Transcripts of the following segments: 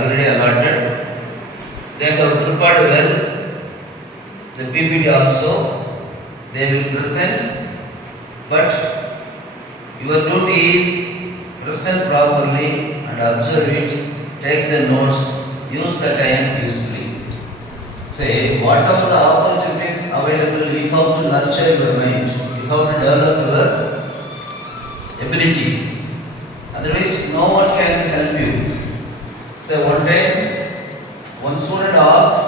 already allotted. They have prepared well. The PPT also they will present, but your duty is present properly and observe it, take the notes, use the time usefully. Say, whatever the opportunities available, you have to nurture your mind, you have to develop your ability. Otherwise, no one can help you. So one time, one student asked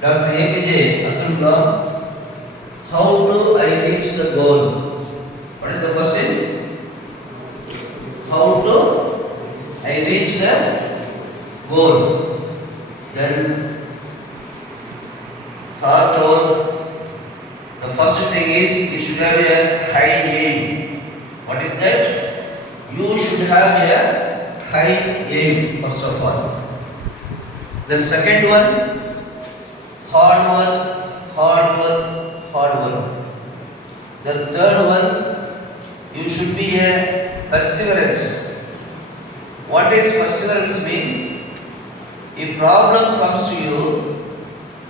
Dr. APJ Abdul Kalam, how do I reach the goal? What is the question? How do I reach the goal? Then Sir told, the first thing is you should have a high aim. What is that? You should have a high aim first of all. Then second one, hard work, hard work, hard work. The third one, you should be a perseverance. What is perseverance means? If problem comes to you,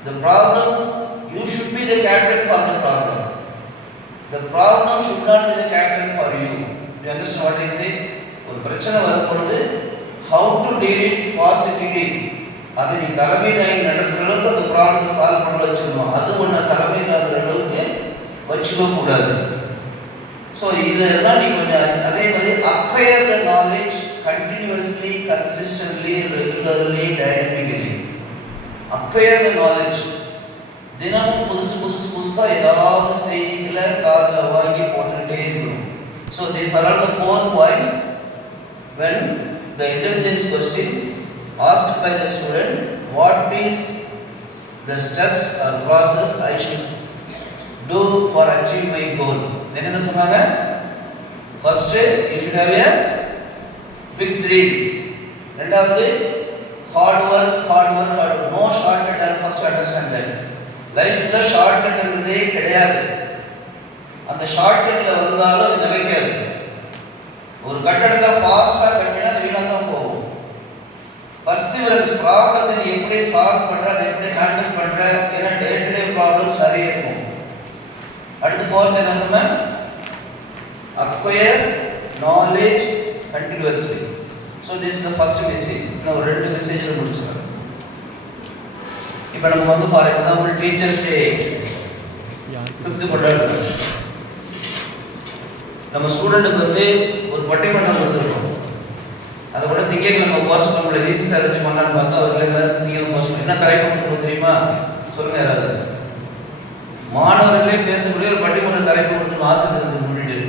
the problem, you should be the captain for the problem. The problem should not be the captain for you. Do you understand what I say? ஒரு பிரச்சனை வரும்பொழுது how to deal it positively. அதை நீ தலைமை தாங்கி நடத்துகிற அளவுக்கு அந்த ப்ராப்ளத்தை சால்வ் பண்ண வச்சுக்கணும். அது ஒன்று தலைமை தாங்குற அளவுக்கு வச்சுக்க கூடாது. ஸோ இதெல்லாம் நீ கொஞ்சம் அதே மாதிரி acquire the knowledge continuously, consistently, regularly, dynamically. Acquire the knowledge. தினமும் புதுசாக ஏதாவது செய்திகளை காதில் வாங்கி போட்டுக்கிட்டே இருக்கணும். So these are all the 4 points when the intelligence question asked by the student, what is the steps or process I should do for achieve my goal? Then என்ன சொன்னாங்க? First you should have a big dream. ரெண்டாவது hard work, hard work, hard work. No shortcut. First understand that. லைஃப்ல shortcut என்பதே கிடையாது. அந்த ஷார்ட்கட்ல வந்தாலும் அது நிலைக்காது. ஒரு கட்டடத்தை ஃபாஸ்டா கட்டினா அது வீணா தான் போகும். பர்சிவரன்ஸ், ப்ராப்ளத்தை நீ எப்படி சால்வ் பண்ற, அதை எப்படி ஹேண்டில் பண்ற, ஏன்னா டே டு டே ப்ராப்ளம்ஸ் நிறைய இருக்கும். அடுத்து ஃபோர்த் என்ன சொன்னேன்? Acquire knowledge continuously. So this is the first message. நான் ஒரு 2 மெசேஜில் முடிச்சிடுறேன். இப்போ நம்ம வந்து for example teachers day 5th கொண்டாடுறோம். நம்ம ஸ்டூடெண்ட்டுக்கு வந்து ஒரு பட்டிமன்றம் கொடுத்துருக்கோம். அதை கூட திங்கட்கிழமை போஸ்ட் பண்ண ரீசஸ் அரேஞ்ச் பண்ணலான்னு பார்த்தா அவர்களுக்கு திங்கட்கிழமை போஸ்ட் பண்ண என்ன தலைப்பு கொடுத்துருக்கோம் தெரியுமா? சொல்லுங்க யாராவது. மாணவர்களே பேசக்கூடிய ஒரு பட்டிமன்ற தலைப்பு கொடுத்துருக்கோம். ஆசிரியர்களுக்கு முன்னிட்டு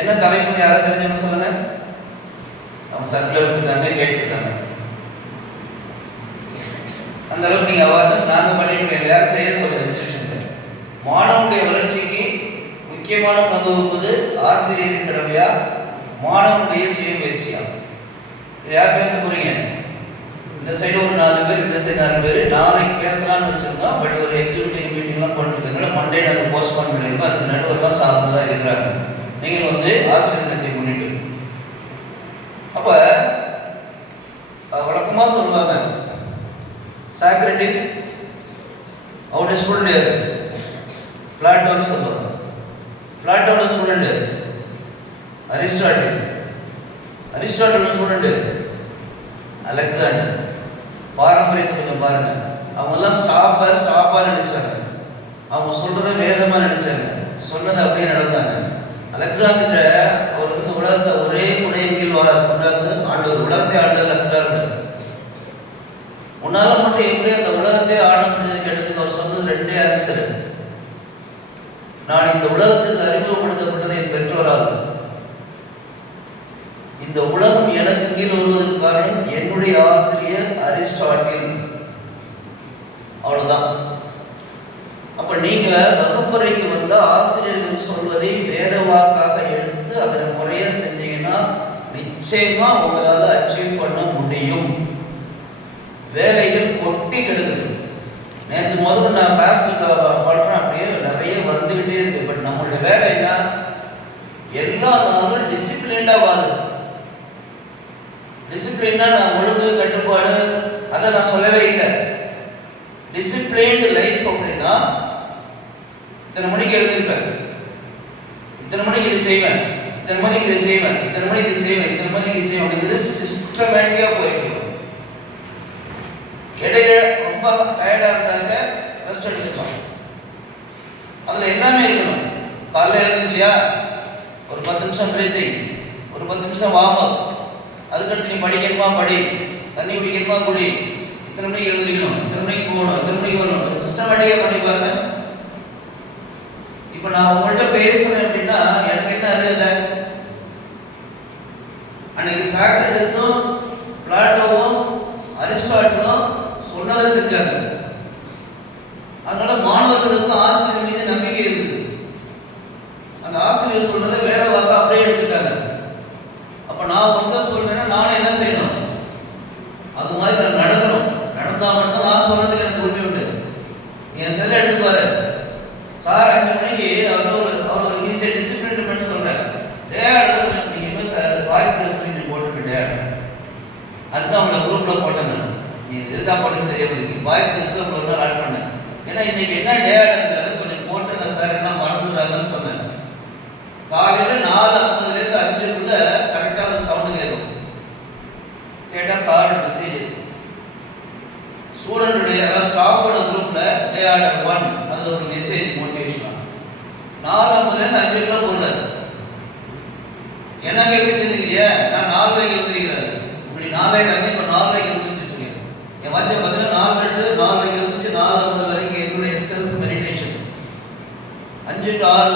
என்ன தலைப்புன்னு யாராவது தெரிஞ்சவங்க சொல்லுங்க. அவங்க சர்க்கிள் எடுத்துருக்காங்க, கேட்டுருக்காங்க. அந்த அளவுக்கு நீங்கள் அவேர்னஸ் நாங்கள் பண்ணிட்டு எல்லாரும் செய்ய சொல்ல இன்ஸ்டியூஷன்ல. மாணவனுடைய வளர்ச்சிக்கு முக்கியமான பங்கு வகிப்பது ஆசிரியரின் கடமையா, மாணவனுடைய சுய முயற்சியா? இது யார் பேச போறீங்க? இந்த சைடு ஒரு 4 பேர், இந்த சைடு 4 பேர். நாளைக்கு பேசலாம்னு வச்சிருந்தோம். பட் ஒரு எக்ஸிக்யூட்டிவ் மீட்டிங்லாம் பண்ணிருக்கிறதுனால மண்டே நாங்கள் போஸ்ட்போன் பண்ணியிருக்கோம். அதுக்கு நடுவர் தான் சார்ந்து தான் இருக்கிறாங்க. நீங்கள் வந்து ஆசிரியர் தினத்தை முன்னிட்டு அப்போ வழக்கமாக சொல்லுவாங்க, சாக்ரட்டிஸ் அவருடைய ஸ்டூடெண்ட் யாரு? பிளாட்டோன்னு சொல்லுவாங்க. பிளாட்டோட student Aristotle. Aristotle student Alexander. பாரம்பரியத்தை கொஞ்சம் பாருங்க. அவங்கெல்லாம் ஸ்டாப்பாக நினைச்சாங்க. அவங்க சொல்றதை வேதமாக நினைச்சாங்க. சொன்னதை அப்படியே நடந்தாங்க. அலெக்சாண்டர் அவர் வந்து உலகத்தை ஒரே குடையின் கீழ் கொண்டாந்து ஆண்டவர், உலகத்தை ஆண்டவர் அலெக்சாண்டர். உன்னால மட்டும் எப்படி அந்த உலகத்தை ஆட முடிஞ்சது கேட்டதுக்கு அவர் சொன்னது 2 ஆன்சர். நான் இந்த உலகத்துக்கு அறிமுகப்படுத்தப்பட்டது என் பெற்றோரால். இந்த உலகம் எனக்கு கீழ் வருவதற்கு காரணம் என்னுடைய ஆசிரியர் அரிஸ்டாட்டில். அவ்வளவுதான். அப்ப நீங்க வகுப்பறைக்கு வந்த ஆசிரியர்கள் சொல்வதை வேத வாக்காக எடுத்து அதனை முறையா செஞ்சீங்கன்னா நிச்சயமா உங்களால அச்சீவ் பண்ண முடியும். வேலைகள் கொட்டி கிடக்குது. நேற்று முதல்ல நான் ஃபேஸ்புக் பண்ணுறேன், அப்படியே நிறைய வந்துக்கிட்டே இருக்கு. பட் நம்மளுடைய வேலை என்ன? எல்லா நாளும் டிசிப்ளின்டாக வாழு. டிசிப்ளின் டிசிப்ளின்னா நான் ஒழுங்கு கட்டுப்பாடு அதை நான் சொல்லவே இல்லை. டிசிப்ளின்டு லைஃப் அப்படின்னா இத்தனை மணிக்கு எழுந்திருப்பேன், இத்தனை மணிக்கு இது செய்வேன், இத்தனை மணிக்கு இதை செய்வேன், இத்தனை மணிக்கு இது செய்வேன், இத்தனை மணிக்கு இது செய்வேன் அப்படிங்கிறது சிஸ்டமேட்டிக்காக போயிட்டு இருக்கும். இடையில ரொம்ப டயர்டாக இருந்தாங்க ரெஸ்ட் எடுத்துக்கலாம். அதில் எல்லாமே இருக்கணும். காலையில் எழுந்துச்சியா ஒரு 10 நிமிஷம் பிரீத்திங், ஒரு 10 நிமிஷம் வார்ம் அப், அதுக்கடுத்து நீ படிக்கணுமா படி, தண்ணி குடிக்கணுமா குடி, இத்தனை மணிக்கு எழுந்திருக்கணும், இத்தனை மணிக்கு போகணும், இத்தனை மணிக்கு வரணும். அது சிஸ்டமேட்டிக்காக பண்ணி பாருங்க. இப்போ நான் உங்கள்கிட்ட பேசுறேன் அப்படின்னா எனக்கு என்ன அறியலை, அன்னைக்கு சாக்ரட்டிஸும் பிளாட்டோவும் அரிஸ்டாட்டிலும் சொன்னதை செஞ்சாங்க. அதனால மாணவர்களுக்கும் ஆசிரியர் மீது நம்பிக்கை இருக்குது. அந்த ஆசிரியர் சொல்றதை வேற வாக்க அப்படியே எடுத்துட்டாங்க. அப்ப நான் ஒன்றை சொல்றேன்னா நானும் என்ன செய்யணும், அது மாதிரி நான் நடக்கணும். நடந்தா மட்டும் நான் சொல்றதுக்கு எனக்கு உரிமை உண்டு. என் செல்ல எடுத்து பாரு, சார் 5 மணிக்கு அவர் ஒரு ஈஸியாக டிசிப்ளின் சொல்றேன். நீங்க சார் வாய்ஸ் சொல்லி நீ போட்டுக்கிட்டேன், அதுதான் அவங்கள குரூப்ல போட்டேன். நான் நீ எதுக்கா போட்டேன்னு தெரியல, வாய்ஸ் கேர்ள்ஸ்ல ஒரு நாள் ஆட் பண்ணேன். ஏன்னா இன்னைக்கு என்ன டேங்கிறத கொஞ்சம் போட்டுங்க சார், என்ன மறந்துடுறாங்கன்னு சொன்னேன். காலையில் 4:50 5 கரெக்டாக ஒரு சவுண்டு கேட்கும். கேட்டால் சாரோட மெசேஜ் ஸ்டூடெண்ட்டுடைய அதாவது ஸ்டாஃபோட குரூப்பில் டே ஆர்டர் 1 அது ஒரு மெசேஜ் மோட்டிவேஷனாக 4:50 5 போடுறாரு. எனக்கு எப்படி தெரிஞ்சுக்கிறியா, நான் 4:30 எழுந்திருக்கிறாரு. இப்படி 4:30 இப்போ 4:30 எழுந்திரிச்சிட்டு இருக்கேன். என் வாட்சை பார்த்தீங்கன்னா 4:30 எழுந்திரிச்சு 4:50 வரைக்கும் என்னுடைய செல்ஃப் மெடிடேஷன். 5 to 6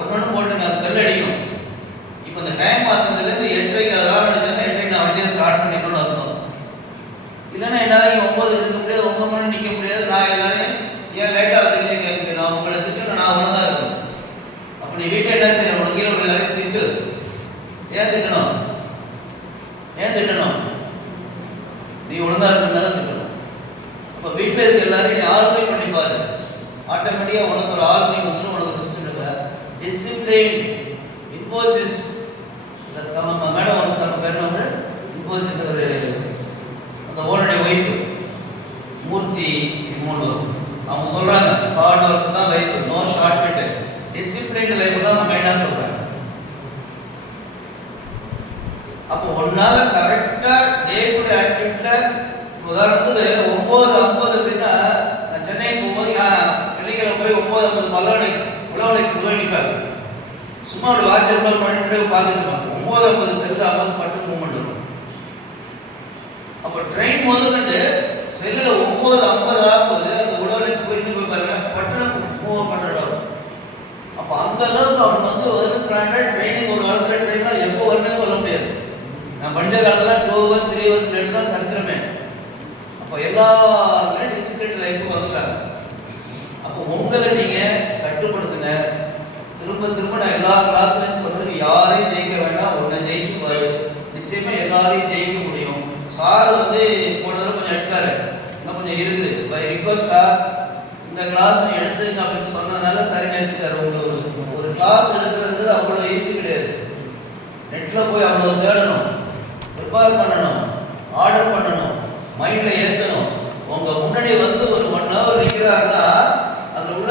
ஒன்று போட்டுங்க, அது பெல் அடிக்கும். இப்போ இந்த டைம் மாற்றினதுலேருந்து 8:30 அதாவது அடிச்சாங்க, 8:30 நான் வண்டியை ஸ்டார்ட் பண்ணிக்கணும்னு அர்த்தம். இல்லைன்னா என்னால் 9 இருக்க முடியாது, 9 மணி நிற்க முடியாது. நான் எல்லாரையும் ஏன் லேட்டாக இருக்கீங்க கேட்க, நான் உங்களை திட்டு நான் ஒழுங்காக இருக்கணும். அப்போ நீ வீட்டை என்ன செய்யணும், உனக்கு கீழே எல்லாரையும் திட்டு. ஏன் திட்டணும், ஏன் திட்டணும், நீ ஒழுங்காக இருக்கணும்னா தான் திட்டணும். அப்போ வீட்டில் இருக்க எல்லாரையும் நீ ஆளுமை பண்ணிப்பாரு, ஆட்டோமேட்டிக்காக உனக்கு ஒரு ஆளுமை வந்துடும், உனக்கு ஒரு சிஸ்டம் இல்லை. டிசிப்ளின் இன்ஃபோசிஸ் நம்ம மேடம் ஒருத்தர் பேர் நம்ம இன்ஃபோசிஸ் ஒரு அந்த ஓனுடைய ஒய்ஃபு மூர்த்தி 3 அவங்க சொல்கிறாங்க, ஹார்ட் ஒர்க் தான் life, no shortcut. Discipline life தான் நம்ம என்ன சொல்கிறேன். அப்போ ஒன்றால் கரெக்டாக டே டு டே ஆக்டிவிட்டியில் உதாரணத்துக்கு 9:50 அப்படின்னா நான் சென்னை போகும்போது வெள்ளிக்கிழமை போய் 9:50 உழவலைக்கு போய் நிற்பாரு. சும்மா ஒரு வாட்ச் எவ்வளோ மணி பார்த்துருப்பாங்க. 9:50 செல்லு 50 பட்டு மூவ்மெண்ட் இருக்கும். அப்போ ட்ரெயின் முதல்கண்டு செல்லில் 9:50 ஆகும்போது அந்த உழவலைக்கு போயிட்டு போய் பாருங்க, பட்டண மூவ் பண்ணுறோம். அப்போ அந்த அளவுக்கு அவங்க ஒரு பிளான்ட் ட்ரைனிங். ஒரு காலத்தில் ட்ரெயின்லாம் எப்போ வரும்னே சொல்ல முடியாது. நான் படித்த காலத்தில் 2 hours 3 hours லேட்டு தான் சரித்திரமே. அப்போ எல்லாருமே டிசிப்ளின் லைஃபுக்கு வந்துட்டாங்க. அப்போ உங்களை நீங்கள் கட்டுப்படுத்துங்க. திரும்ப நான் எல்லா கிளாஸ்லையும் சொல்றது, யாரையும் ஜெயிக்க வேண்டாம், ஒன்றை ஜெயிச்சு பாரு, நிச்சயமா எல்லாரையும் ஜெயிக்க முடியும். சார் போன தடவை கொஞ்சம் எடுத்தாரு, இன்னும் கொஞ்சம் இருக்குது. பை ரிக்வஸ்டா இந்த கிளாஸ் எடுத்துங்க அப்படின்னு சொன்னதுனால சரி எடுத்துக்காரு. ஒரு கிளாஸ் எடுக்கிறது அவ்வளோ ஈஸி கிடையாது. நெட்டில் போய் அவ்வளோ தேடணும், ப்ரிப்பேர் பண்ணணும், ஆர்டர் பண்ணணும்.